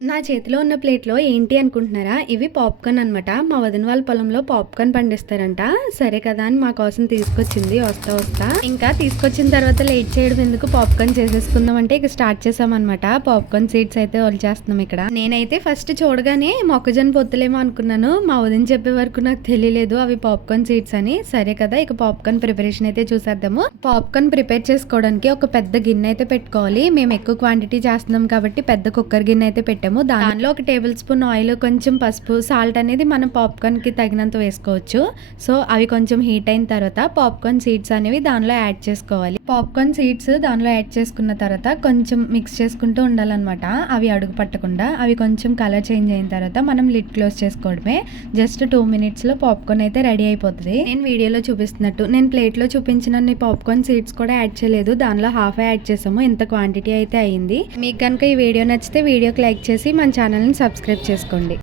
నా చేతిలో ఉన్న ప్లేట్‌లో ఏంటి అనుకుంటున్నారా? ఇవి పాప్‌కార్న్ అనమాట. మా వదిన వాళ్ళ పొలంలో పాప్‌కార్న్ పండిస్తారంట. సరే కదా అని మా కోసం తీసుకొచ్చింది వస్తా. ఇంకా తీసుకొచ్చిన తర్వాత లేట్ చేయడం ఎందుకు పాప్‌కార్న్ చేసేసుకుందాం అంటే ఇక స్టార్ట్ చేసామనమాట. పాప్‌కార్న్ సీడ్స్ అయితే ఒలిచేస్తున్నాం ఇక్కడ. నేనైతే ఫస్ట్ చూడగానే మొక్కజొన్న పొత్తులేమో అనుకున్నాను. మా వదిన చెప్పే వరకు నాకు తెలియలేదు అవి పాప్‌కార్న్ సీడ్స్ అని. సరే కదా ఇక పాప్‌కార్న్ ప్రిపరేషన్ అయితే చూసేద్దాము. పాప్‌కార్న్ ప్రిపేర్ చేసుకోవడానికి ఒక పెద్ద గిన్నె అయితే పెట్టుకోవాలి. మేము ఎక్కువ క్వాంటిటీ చేస్తున్నాం కాబట్టి పెద్ద కుక్కర్ గిన్నె అయితే పెట్టాము. దానిలో 1 టేబుల్ స్పూన్ ఆయిల్, కొంచెం పసుపు, సాల్ట్ అనేది మనం పాప్‌కార్న్ కి తగినంత వేసుకోవచ్చు. సో అవి కొంచెం హీట్ అయిన తర్వాత పాప్‌కార్న్ సీడ్స్ అనేవి దానిలో యాడ్ చేసుకోవాలి. పాప్‌కార్న్ సీడ్స్ దానిలో యాడ్ చేసుకున్న తర్వాత కొంచెం మిక్స్ చేసుకుంటూ ఉండాలన్నమాట. అవి అడుగు పట్టకుండా. అవి కొంచెం కలర్ చేంజ్ అయిన తర్వాత మనం లిడ్ క్లోజ్ చేసుకోవడమే. జస్ట్ 2 మినిట్స్ లో పాప్‌కార్న్ అయితే రెడీ అయిపోతుంది. నేను వీడియోలో చూపిస్తున్నట్టు నేను ప్లేట్ లో చూపించినన్ని పాప్‌కార్న్ సీడ్స్ కూడా యాడ్ చేయలేదు. దానిలో హాఫ్ యాడ్ చేసాము. ఇంత క్వాంటిటీ అయితే అయింది. మీకు కనుక ఈ వీడియో నచ్చితే వీడియోకి లైక్ చేసి మన ఛానల్ని సబ్స్క్రైబ్ చేసుకోండి.